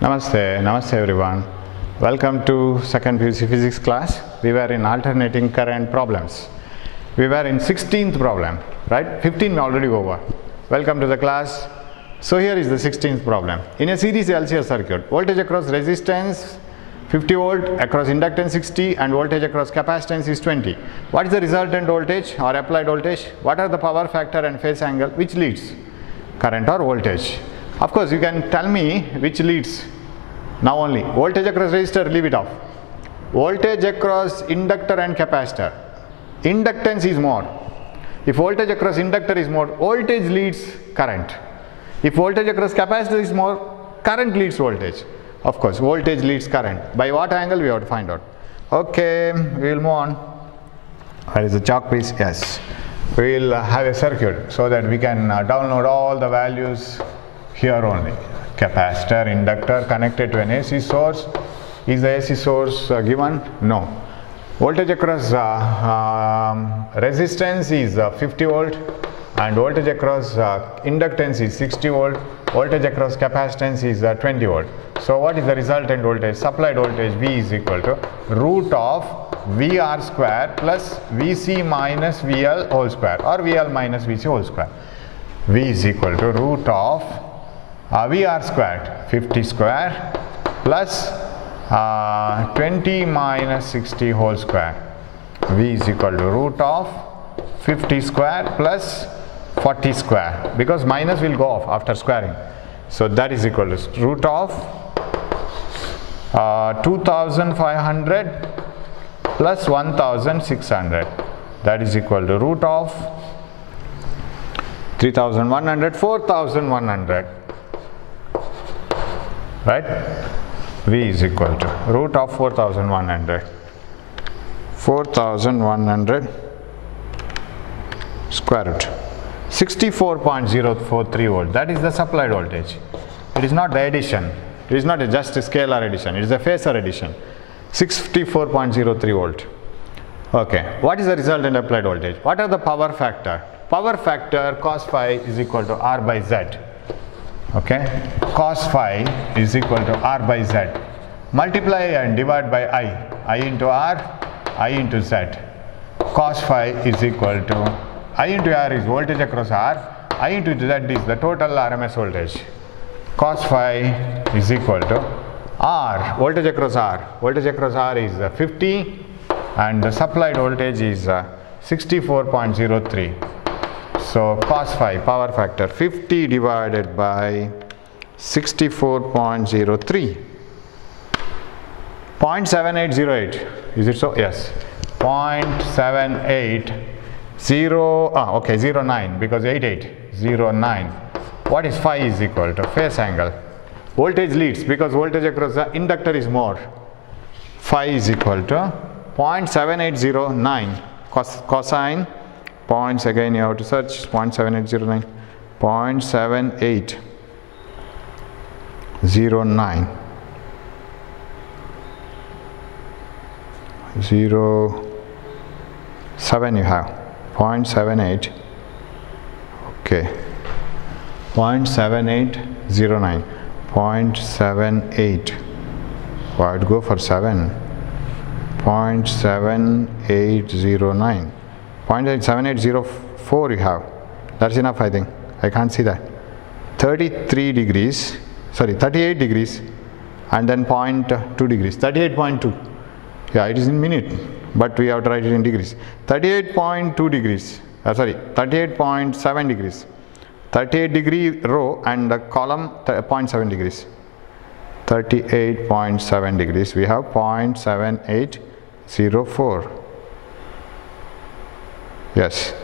Namaste everyone. Welcome to second PUC physics class. We were in alternating current problems. We were in 16th problem, right? 15 already over. Welcome to the class. So here is the 16th problem. In a series LCR circuit, voltage across resistance 50 volt, across inductance 60 and voltage across capacitance is 20. What is the resultant voltage or applied voltage? What are the power factor and phase angle? Which leads? Current or voltage? Of course, you can tell me which leads. Now only voltage across resistor, leave it off. Voltage across inductor and capacitor. Inductance is more. If voltage across inductor is more, voltage leads current. If voltage across capacitor is more, current leads voltage. Of course, voltage leads current. By what angle we have to find out. Okay, we will move on. Where is the chalk piece? Yes. We will have a circuit so that we can download all the values here only. Capacitor, inductor connected to an AC source. Is the AC source given? No. Voltage across resistance is 50 volt and voltage across inductance is 60 volt. Voltage across capacitance is 20 volt. So what is the resultant voltage? Supplied voltage V is equal to root of VR square plus VC minus VL whole square or VL minus VC whole square. V is equal to root of VR squared 50 square plus 20 minus 60 whole square. V is equal to root of 50 square plus 40 square, because minus will go off after squaring. So that is equal to root of 2500 plus 1600. That is equal to root of 3100, 4100. Right? V is equal to root of 4100. 4100 square root. 64.043 volt. That is the supplied voltage. It is not the addition. It is not just a scalar addition. It is a phasor addition. 64.03 volt. Okay. What is the resultant applied voltage? What are the power factor? Power factor cos phi is equal to R by Z. Okay. Cos phi is equal to R by Z. Multiply and divide by I into R, I into Z. Cos phi is equal to I into R is voltage across R, I into Z is the total RMS voltage. Cos phi is equal to R, voltage across R. Voltage across R is 50 and the supplied voltage is 64.03. So cos phi power factor 50 divided by 64.03. 0.7808. Is it so? Yes. 0.780 09 because 8809. What is phi is equal to? Phase angle. Voltage leads because voltage across the inductor is more. Phi is equal to 0.7809 cosine points, again you have to search 0.7809, 0.7809 07 you have 0.78, okay, 0.7809, 0.78, why would go for 7, 0.7809, 0.7804 you have, that's enough I think, I can't see that, 38 degrees and then 0.2 degrees, 38.2, yeah, it is in minute, but we have to write it in degrees. 38.2 degrees, 38.7 degrees, 38 degree row and the column 0.7 degrees, 38.7 degrees, we have 0.7804, yes,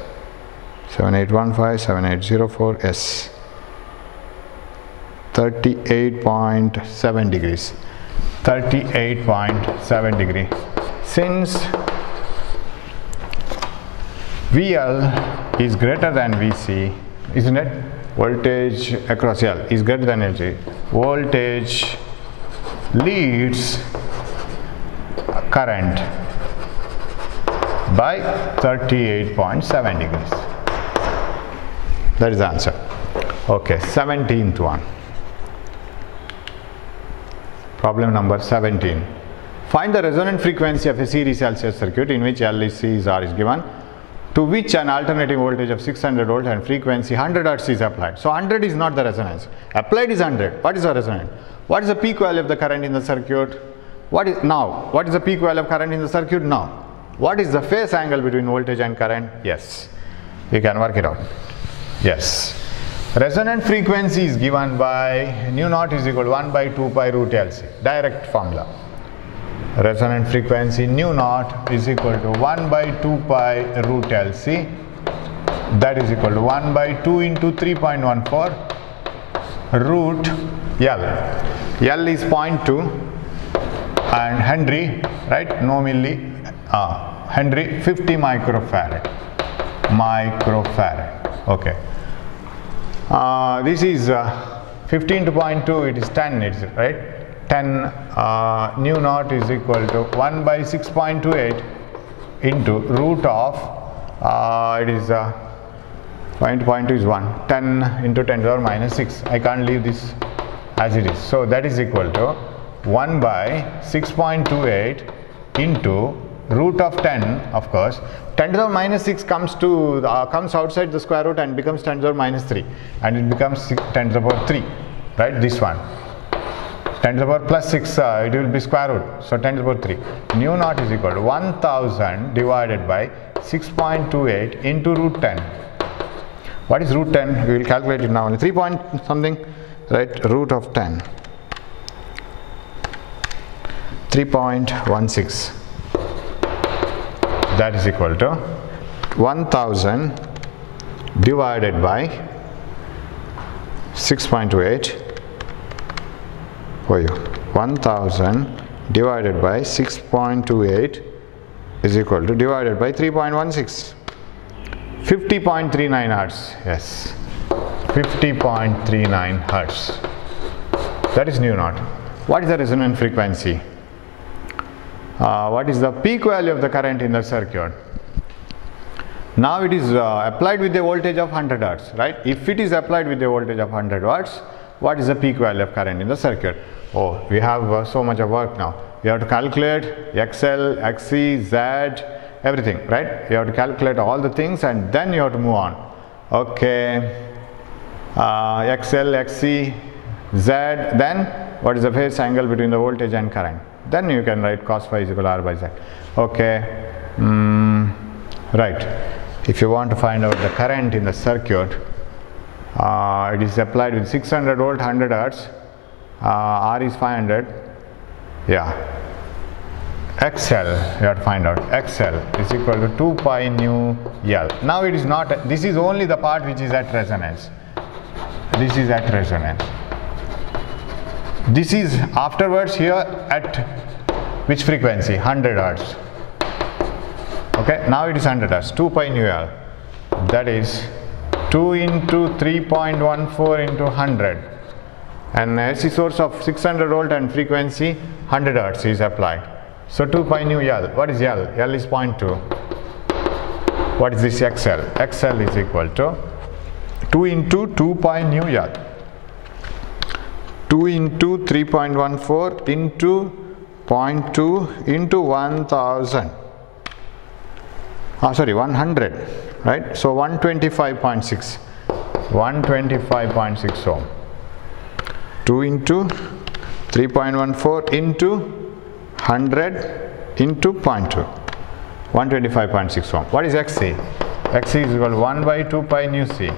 7815, 7804, yes, 38.7 degrees, 38.7 degree. Since VL is greater than VC, isn't it? Voltage across L is greater than LG. Voltage leads current by 38.7 degrees. That is the answer. Okay, 17th one. Problem number 17. Find the resonant frequency of a series LCS circuit in which L is C is R is given, to which an alternating voltage of 600 volt and frequency 100 Hz is applied. So 100 is not the resonance. Applied is 100. What is the resonant? What is the peak value of the current in the circuit? What is the peak value of current in the circuit now? What is the phase angle between voltage and current? Yes. You can work it out. Yes. Resonant frequency is given by nu naught is equal to 1 by 2 pi root LC. Direct formula. Resonant frequency nu naught is equal to 1 by 2 pi root LC. That is equal to 1 by 2 into 3.14 root L. L is 0.2 and Henry, right? No milli. Henry 50 microfarad. Okay. This is 15 to 0.2, it is 10, it's right. 10 nu naught is equal to 1 by 6.28 into root of it is 0.2 is 1, 10 into 10 to the power minus 6. I can't leave this as it is. So that is equal to 1 by 6.28 into root of 10, of course. 10 to the power minus 6 comes outside the square root and becomes 10 to the power minus 3, and it becomes 10 to the power 3, right? This one 10 to the power plus 6, it will be square root, so 10 to the power 3. Nu naught is equal to 1000 divided by 6.28 into root 10. What is root 10? We will calculate it now. 3 point something, right? Root of 10, 3.16. That is equal to 1000 divided by 6.28 for you. 1000 divided by 6.28 is equal to divided by 3.16. 50.39 Hertz. Yes, 50.39 Hertz. That is nu naught. What is the resonant frequency? What is the peak value of the current in the circuit? Now it is applied with a voltage of 100 Hertz, right? If it is applied with a voltage of 100 Hertz, what is the peak value of current in the circuit? Oh, we have so much of work now. You have to calculate XL, XC, Z, everything, right? You have to calculate all the things and then you have to move on. Okay, XL, XC, Z, then what is the phase angle between the voltage and current? Then you can write cos phi is equal to R by Z. Okay, right. If you want to find out the current in the circuit, it is applied with 600 volt, 100 Hertz. R is 500. Yeah. XL, you have to find out. XL is equal to 2 pi nu L. Now it is not, this is only the part which is at resonance. This is at resonance. This is afterwards here at which frequency? 100 Hertz. Okay, now it is 100 Hertz. 2 pi nu L. That is 2 into 3.14 into 100. And AC source of 600 volt and frequency 100 Hertz is applied. So 2 pi nu L. What is L? L is 0.2. What is this XL? XL is equal to 2 into 2 pi nu L. 2 into 3.14 into 0.2 into 1000. 100, right? So 125.6. 125.6 ohm. 2 into 3.14 into 100 into 0.2. 125.6 ohm. What is XC? XC is equal to 1 by 2 pi nu C.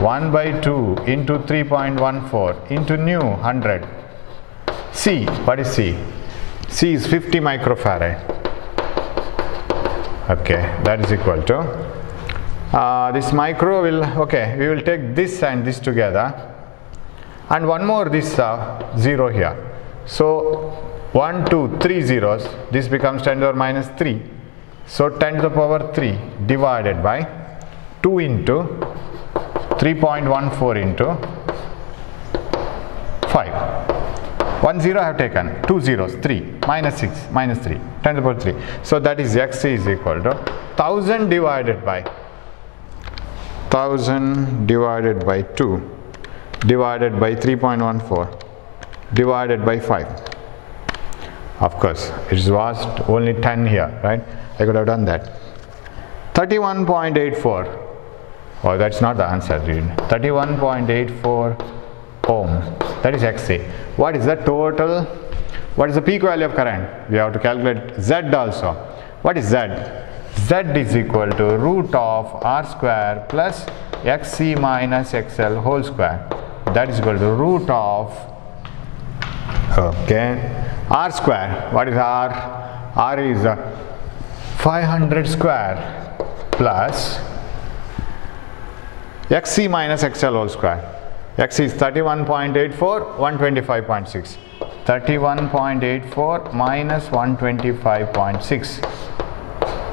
1 by 2 into 3.14 into nu 100. C, what is C? C is 50 microfarad. Okay, that is equal to this micro will, okay, we will take this and this together, and one more this 0 here. So 1, 2, 3 zeros, this becomes 10 to the power minus 3. So 10 to the power 3 divided by 2 into 3.14 into 5. 1 0 I have taken, 2 zeros, 3, minus 6, minus 3, 10 to the power 3. So that is XC is equal to 1000 divided by 2 divided by 3.14 divided by 5. Of course, it was only 10 here, right? I could have done that. 31.84. Oh, that's not the answer, dude. 31.84 ohm. That is XC. What is the total? What is the peak value of current? We have to calculate Z also. What is Z? Z is equal to root of R square plus XC minus XL whole square. That is equal to root of, okay, R square. What is R? R is 500 square plus XC minus XL whole square. X is 31.84, 125.6. 31.84 minus 125.6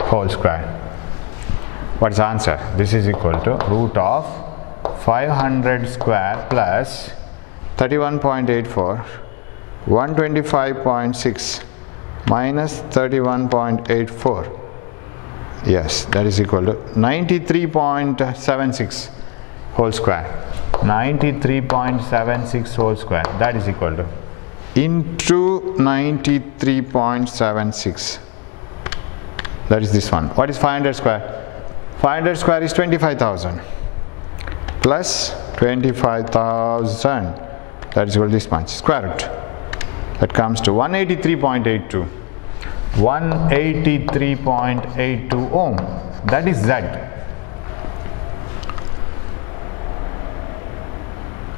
whole square. What is the answer? This is equal to root of 500 square plus 31.84, 125.6 minus 31.84. Yes, that is equal to 93.76 whole square. 93.76 whole square. That is equal to into 93.76. That is this one. What is 500 square? 500 square is 25,000 plus 25,000. That is equal to this much. Square root. That comes to 183.82. 183.82 ohm. That is Z.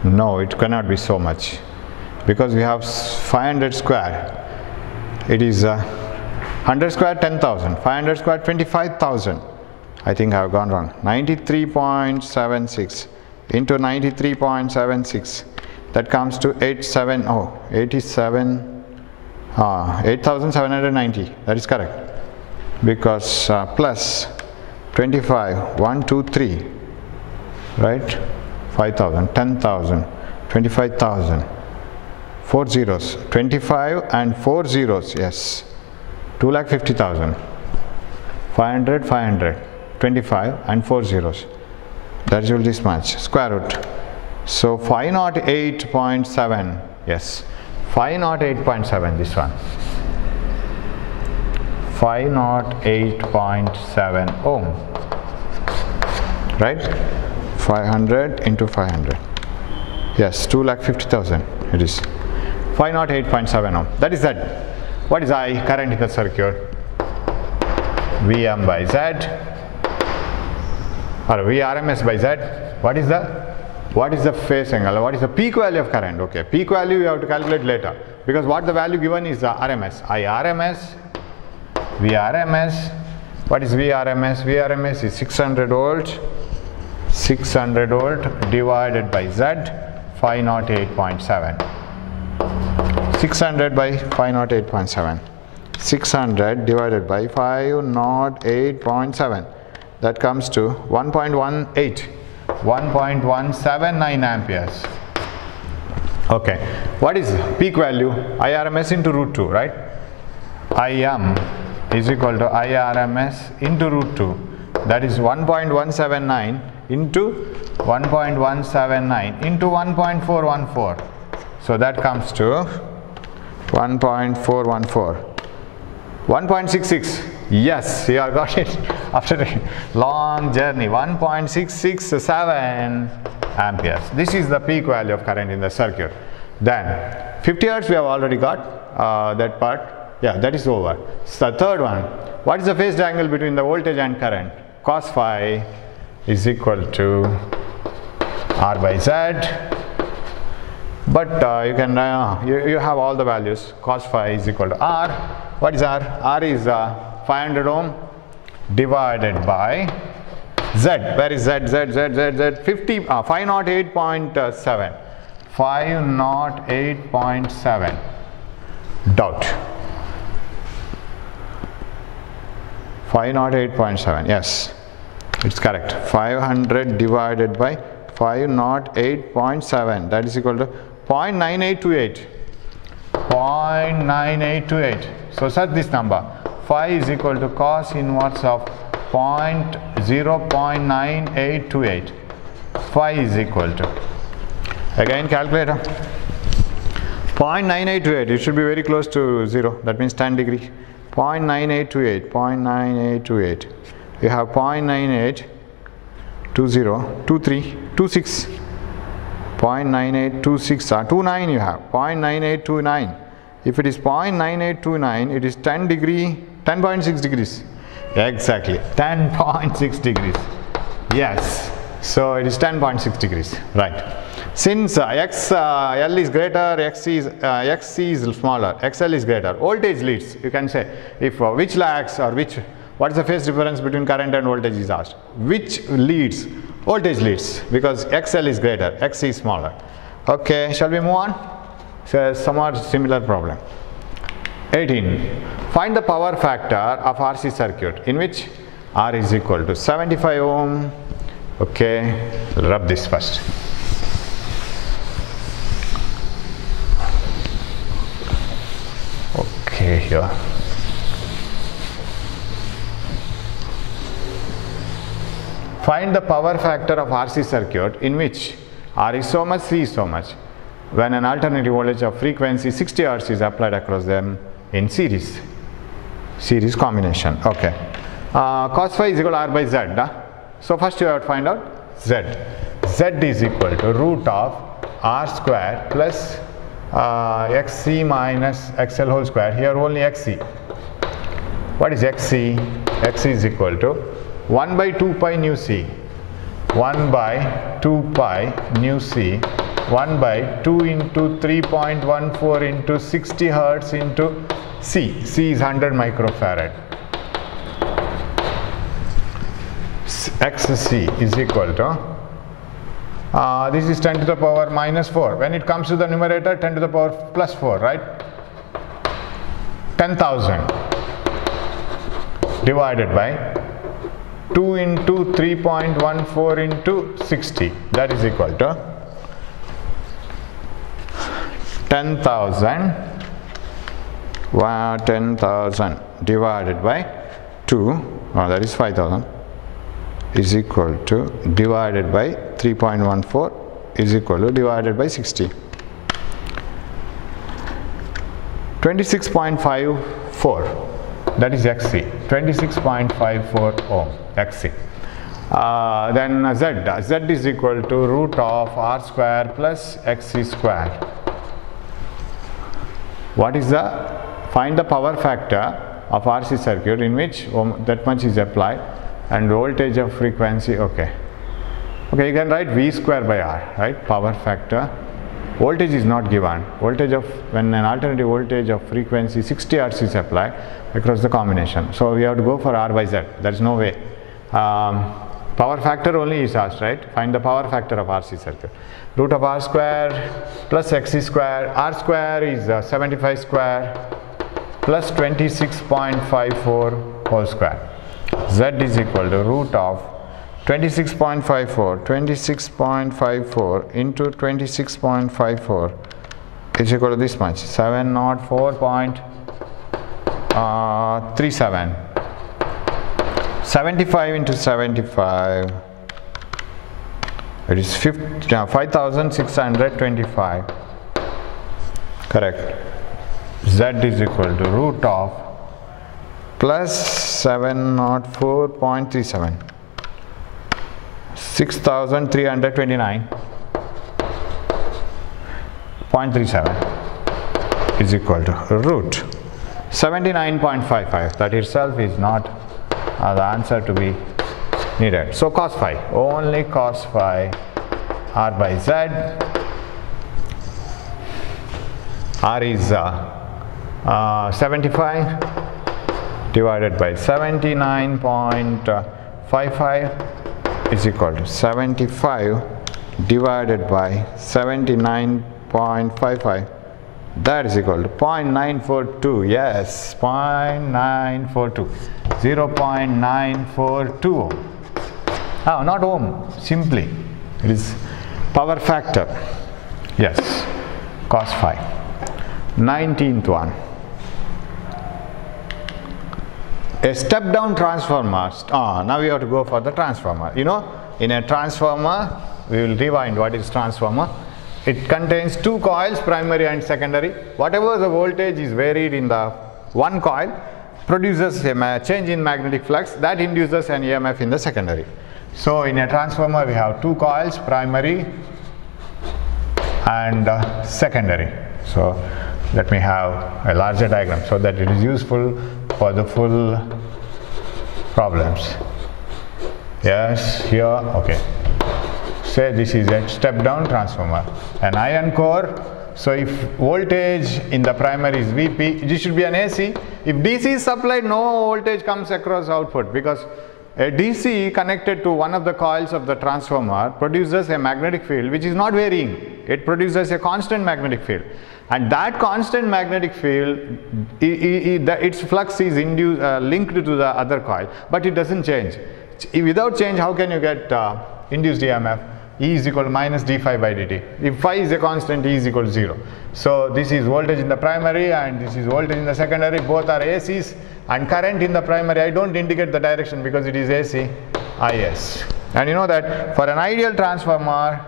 No, it cannot be so much, because we have 500 square. It is 100 square 10,000, 500 square 25,000. I think I have gone wrong. 93.76 into 93.76. That comes to 8,790. That is correct, because plus 25, 1, 2, 3, right? 5,000, 10,000, 25,000, 4 zeros, 25 and 4 zeros, yes, 2,50,000, 500, 500, 25 and 4 zeros. That is this much, square root. So 508.7, yes, 508.7, this one, 508.7 ohm, right? 500 into 500, yes, 2,50,000 it is. 508.7 ohm, that is that. What is I? Current in the circuit. Vm by Z, or Vrms by Z. What is the phase angle? What is the peak value of current? Okay, peak value we have to calculate later, because what the value given is the RMS. IRMS, Vrms. What is Vrms? Vrms is 600 volts. 600 volt divided by Z, 508.7. 600 by 508.7. 600 divided by 508.7. That comes to 1.18. 1.179 amperes. Okay. What is peak value? IRMS into root 2, right? IM is equal to IRMS into root 2. That is 1.179 into 1.179 into 1.414. So that comes to 1.414. 1.66. Yes, you have got it after a long journey. 1.667 amperes. This is the peak value of current in the circuit. Then 50 hertz we have already got that part. Yeah, that is over. So the third one. What is the phase angle between the voltage and current? Cos phi is equal to R by Z. But you can you have all the values. Cos phi is equal to R. What is R? R is 500 ohm divided by Z. Where is Z? Z, Z, Z, Z. 508.7. 508.7. Doubt. 508.7. Yes, it's correct. 500 divided by 508.7. That is equal to 0.9828. 0.9828. So set this number. Phi is equal to cos inverse of 0.9828. Phi is equal to, again calculator, 0.9828, it should be very close to 0, that means 10 degree. 0.9828, 0.9828. You have 0.9820, 23, 26. 0.9826 or 29 you have. 0.9829. If it is 0.9829, it is 10 degree, 10.6 degrees. Exactly, 10.6 degrees. Yes, so it is 10.6 degrees, right. Since XL is greater, XC is smaller, XL is greater, voltage leads, you can say, if which lags or which, what is the phase difference between current and voltage is asked. Which leads? Voltage leads, because XL is greater, XC is smaller. Okay, shall we move on? So, somewhat similar problem. 18. Find the power factor of RC circuit in which R is equal to 75 ohm. Okay, we'll rub this first. Okay, here. Find the power factor of RC circuit in which R is so much, C is so much, when an alternating voltage of frequency 60 Hz is applied across them in series combination. Okay. Cos phi is equal to R by Z. So first you have to find out Z. Z is equal to root of R square plus XC minus XL whole square. Here only XC. What is XC? XC is equal to 1 by 2 pi nu C. 1 by 2 pi nu C. 1 by 2 into 3.14 into 60 Hertz into C. C is 100 microfarad. XC is equal to, this is 10 to the power minus 4. When it comes to the numerator, 10 to the power plus 4, right? 10,000 divided by 2 into 3.14 into 60. That is equal to 10,000 divided by 2, that is 5,000, is equal to divided by 3.14 is equal to divided by 60. 26.54, that is XC, 26.54 ohm XC. Then Z is equal to root of R square plus XC square. What is the, find the power factor of RC circuit in which that much is applied and voltage of frequency. Okay, you can write V square by R, right? Power factor. Voltage is not given. Voltage of, when an alternative voltage of frequency 60 Hz is applied across the combination. So we have to go for R by Z. There is no way. Power factor only is asked, right? Find the power factor of RC circuit. Root of R square plus XC square. R square is 75 square plus 26.54 whole square. Z is equal to root of 26.54 into 26.54 is equal to this much, 704.37. 75 into 75, it is 5,625. Correct. Z is equal to root of plus 704.37, 6,329.37 is equal to root 79.55. That itself is not the answer to be needed. So cos phi, only cos phi R by Z. R is 75 divided by 79.55 is equal to 75 divided by 79.55, that is equal to 0.942. yes, 0.942, 0.942 ohm. Not ohm, simply it is power factor. Yes, cos phi. 19th one. A step down transformer. Now we have to go for the transformer. You know, in a transformer, we will rewind what is transformer. It contains two coils, primary and secondary. Whatever the voltage is varied in the one coil produces a change in magnetic flux that induces an EMF in the secondary. So in a transformer we have two coils, primary and secondary. So let me have a larger diagram so that it is useful for the full problems. Yes, here, okay. Say this is a step down transformer, an iron core. So if voltage in the primary is Vp, this should be an AC. If DC is supplied, no voltage comes across output, because a DC connected to one of the coils of the transformer produces a magnetic field which is not varying. It produces a constant magnetic field, and that constant magnetic field, its flux is linked to the other coil, but it doesn't change. Without change, how can you get induced EMF? E is equal to minus d phi by dt. If phi is a constant, E is equal to 0. So this is voltage in the primary and this is voltage in the secondary. Both are ACs, and current in the primary, I don't indicate the direction because it is AC, IS. And you know that for an ideal transformer,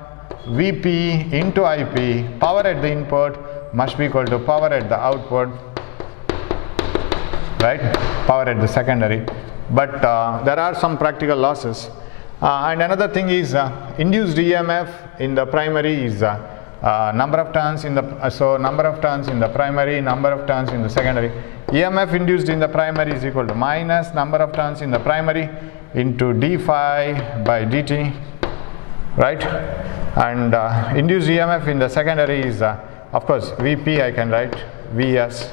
Vp into Ip, power at the input must be equal to power at the output, right? Power at the secondary. But there are some practical losses. And another thing is induced EMF in the primary is number of turns in the number of turns in the primary, number of turns in the secondary. EMF induced in the primary is equal to minus number of turns in the primary into d phi by dt, right? And induced EMF in the secondary is of course Vp, I can write Vs.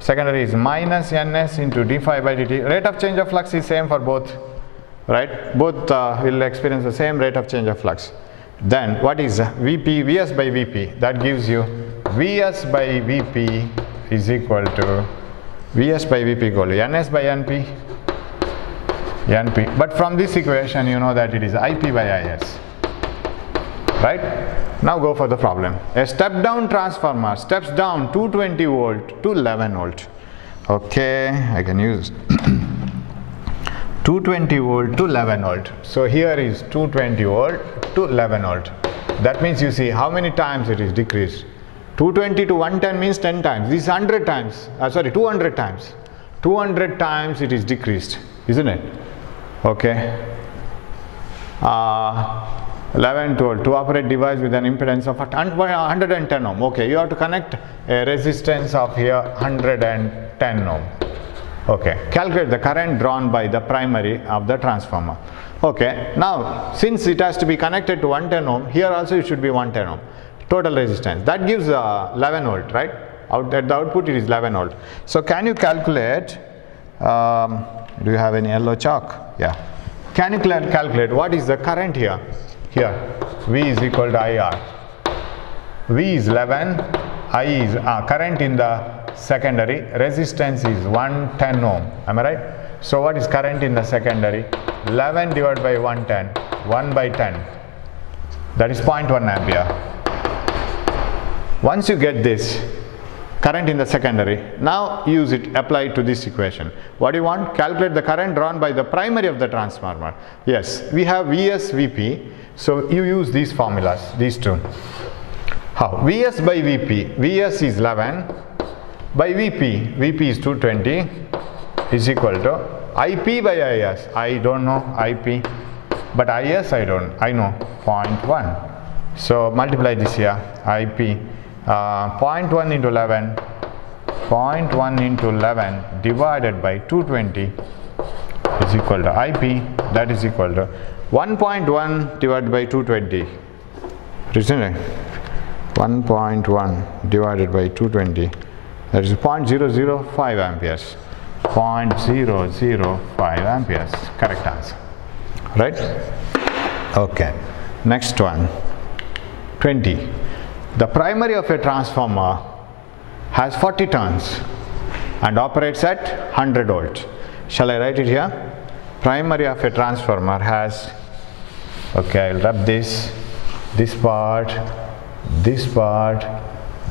Secondary is minus Ns into d phi by dt. Rate of change of flux is same for both, right? Both will experience the same rate of change of flux. Then what is Vp, Vs by Vp? That gives you Vs by Vp is equal to Vs by Vp equal to Ns by Np, Np. But from this equation you know that it is Ip by Is, right? Now go for the problem. A step down transformer steps down 220 volt to 11 volt. Okay, I can use 220 volt to 11 volt. So here is 220 volt to 11 volt. That means you see how many times it is decreased. 220 to 110 means 10 times. This is 100 times. 200 times. 200 times it is decreased, isn't it? Okay. 11 volt to operate device with an impedance of 110 ohm. Okay, you have to connect a resistance of here 110 ohm. Okay, calculate the current drawn by the primary of the transformer. Okay, now since it has to be connected to 110 ohm, here also it should be 110 ohm. Total resistance. That gives 11 volt, right? At the output it is 11 volt. So can you calculate, do you have any yellow chalk? Yeah. Can you calculate what is the current here? Here, V is equal to IR. V is 11, I is current in the secondary, resistance is 110 ohm. Am I right? So what is current in the secondary? 11 divided by 110, 1 by 10. That is 0.1 ampere. Once you get this, current in the secondary, now use it, apply it to this equation. What do you want? Calculate the current drawn by the primary of the transformer. Yes, we have Vs, Vp. So you use these formulas, these two. How? Vs by Vp, Vs is 11 by Vp, Vp is 220 is equal to Ip by Is. I don't know Ip, but Is I know 0.1. So multiply this here, Ip 0.1 into 11, 0.1 into 11 divided by 220 is equal to Ip, that is equal to 1.1 divided by 220, isn't it? 1.1 divided by 220, that is 0.005 amperes. 0.005 amperes, correct answer, right? Okay, next one, 20. The primary of a transformer has 40 turns and operates at 100 volts. Shall I write it here? Primary of a transformer has, okay, I'll rub this part,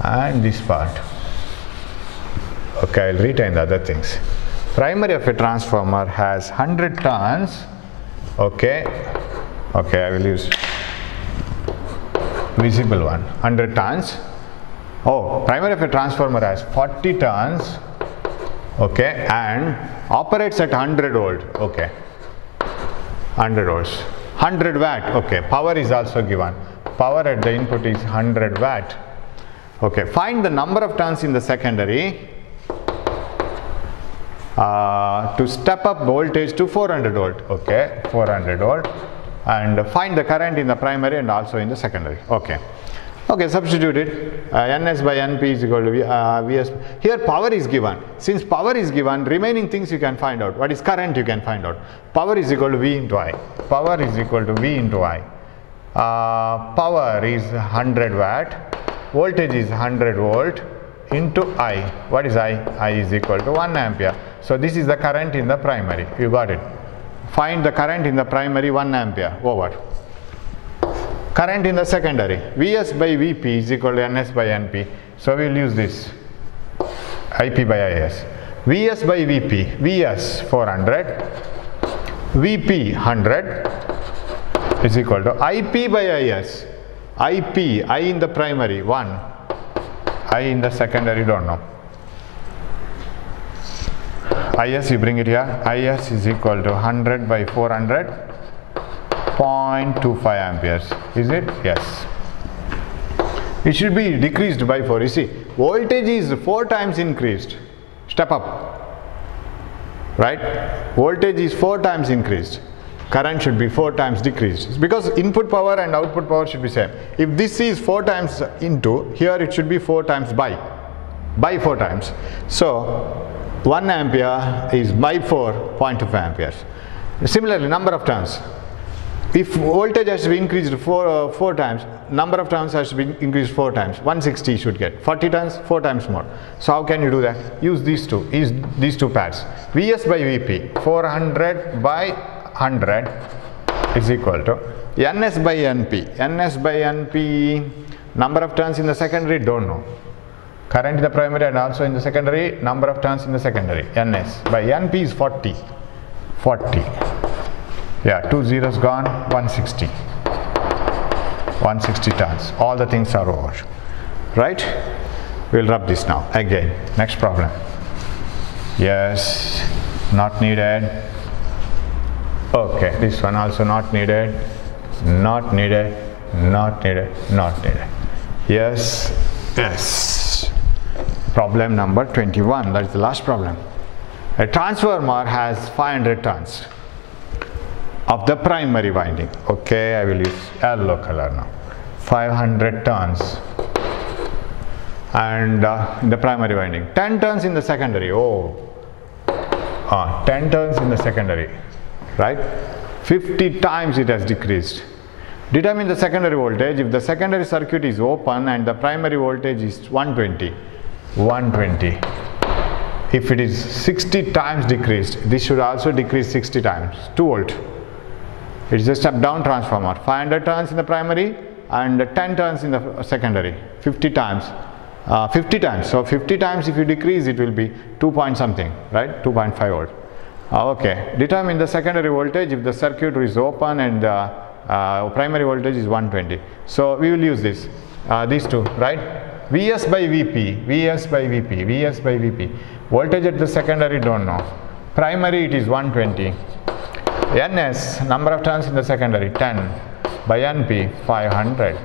and this part. Okay, I'll retain the other things. Primary of a transformer has 100 turns. Okay, I will use visible one, 100 turns. Oh, primary of a transformer has 40 turns, okay, and operates at 100 volt, okay, 100 volts, 100 watt, okay, power is also given, power at the input is 100 watt, okay. Find the number of turns in the secondary to step up voltage to 400 volt, okay, 400 volt, and find the current in the primary and also in the secondary, okay. Okay, substitute it. Ns by Np is equal to Vs. Here power is given. Since power is given, remaining things you can find out. What is current you can find out. Power is equal to V into I. Power is equal to V into I. Power is 100 watt. Voltage is 100 volt into I. What is I? I is equal to 1 ampere. So this is the current in the primary. You got it. Find the current in the primary 1 ampere. Over. Current in the secondary, Vs by Vp is equal to Ns by Np. So we will use this, Ip by Is. Vs by Vp, Vs 400, Vp 100 is equal to Ip by Is. Ip, I in the primary 1, I in the secondary don't know. Is you bring it here, Is is equal to 100 by 400. 0.25 amperes, is it? Yes. It should be decreased by 4. You see, voltage is 4 times increased. Step up. Right? Voltage is 4 times increased. Current should be 4 times decreased. It's because input power and output power should be same. If this is 4 times into, here it should be 4 times by 4 times. So 1 ampere is by 4, 0.25 amperes. Similarly, number of turns. If voltage has to be increased 4 times, number of turns has to be increased 4 times. 160 you should get. 40 turns, 4 times more. So how can you do that? Use these two. Use these two pads. Vs by Vp, 400 by 100 is equal to Ns by Np. Ns by Np, number of turns in the secondary, don't know. Current in the primary and also in the secondary, number of turns in the secondary. Ns by Np is 40. 40. Yeah, 2 zeros gone, 160. 160 turns. All the things are over. Right? We'll rub this now. Again. Next problem. Yes. Not needed. Okay. This one also not needed. Not needed. Not needed. Not needed. Yes. Yes. Problem number 21. That is the last problem. A transformer has 500 turns of the primary winding. Okay, I will use yellow color now. 500 turns and in the primary winding. 10 turns in the secondary. 10 turns in the secondary, right? 50 times it has decreased. Determine the secondary voltage if the secondary circuit is open and the primary voltage is 120. 120. If it is 60 times decreased, this should also decrease 60 times. 2 volt. It is a step down transformer. 500 turns in the primary and 10 turns in the secondary. 50 times. 50 times. So 50 times if you decrease it will be 2 point something, right? 2.5 volt. Okay. Determine the secondary voltage if the circuit is open and primary voltage is 120. So we will use this. These two, right? Vs by Vp. Vs by Vp. Vs by Vp. Voltage at the secondary don't know. Primary it is 120. Ns, number of turns in the secondary, 10 by Np, 500.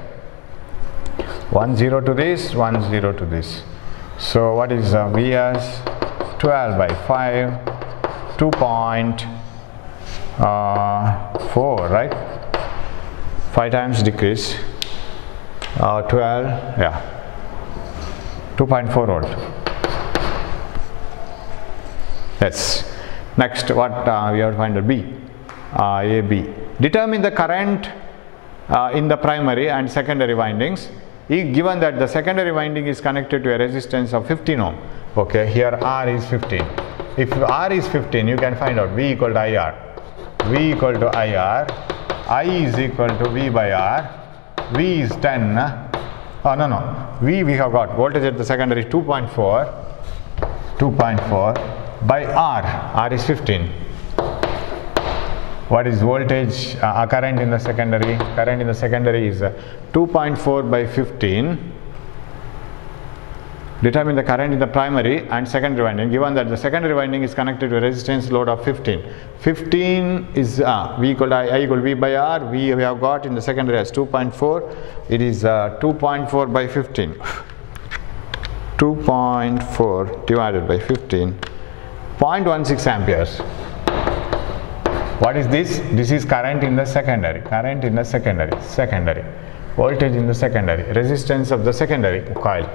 1 0 to this, 1 0 to this. So what is Vs? 12 by 5, 2.4, right? 5 times decrease. 12, yeah. 2.4 volt. Yes. Next, what we have to find out? B. AB. Determine the current in the primary and secondary windings. Given that the secondary winding is connected to a resistance of 15 ohm. Okay, here R is 15. If R is 15, you can find out V equal to IR. V equal to IR. I is equal to V by R. V is 10. No. V we have got voltage at the secondary 2.4. 2.4 by R. R is 15. What is voltage, current in the secondary? Current in the secondary is 2.4 by 15. Determine the current in the primary and secondary winding, given that the secondary winding is connected to a resistance load of 15. 15 is V equal to I equal to V by R. We have got in the secondary as 2.4. It is 2.4 by 15. 2.4 divided by 15. 0.16 amperes. What is this? This is current in the secondary. Current in the secondary. Secondary. Voltage in the secondary. Resistance of the secondary coil.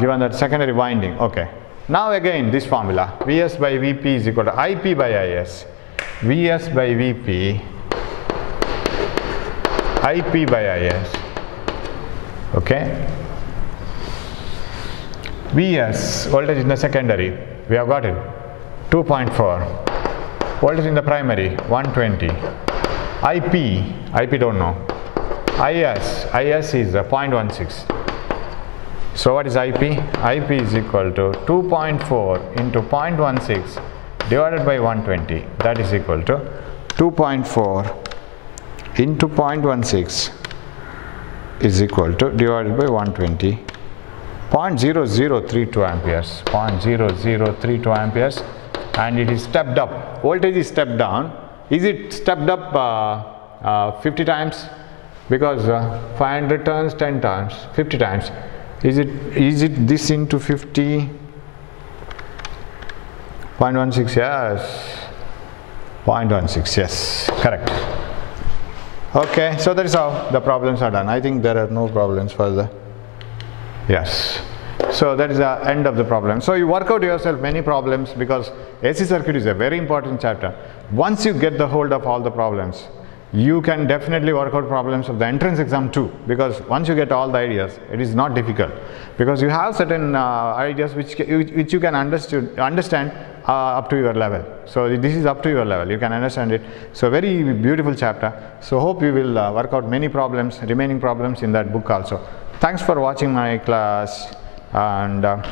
Given that secondary winding. Okay. Now again this formula. Vs by Vp is equal to Ip by Is. Vs by Vp. Ip by Is. Okay. Vs, voltage in the secondary, we have got it, 2.4. Voltage in the primary, 120. Ip don't know. Is is 0.16. So what is Ip? Ip is equal to 2.4 into 0.16 divided by 120. That is equal to 2.4 into 0.16 is equal to divided by 120. 0.0032 amperes, 0.0032 amperes, and it is stepped up. Voltage is stepped down. Is it stepped up 50 times? Because 500 turns, 10 times, 50 times. Is it this into 50? 0.16, yes. 0.16, yes, correct. Okay, so that is how the problems are done. I think there are no problems further. Yes. So that is the end of the problem. So you work out yourself many problems, because AC circuit is a very important chapter. Once you get the hold of all the problems, you can definitely work out problems of the entrance exam too, because once you get all the ideas, it is not difficult, because you have certain ideas which you can understand up to your level. So this is up to your level, you can understand it. So very beautiful chapter. So hope you will work out many problems, remaining problems in that book also. Thanks for watching my class, and I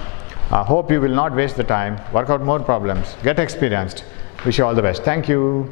hope you will not waste the time, work out more problems, get experienced. Wish you all the best. Thank you.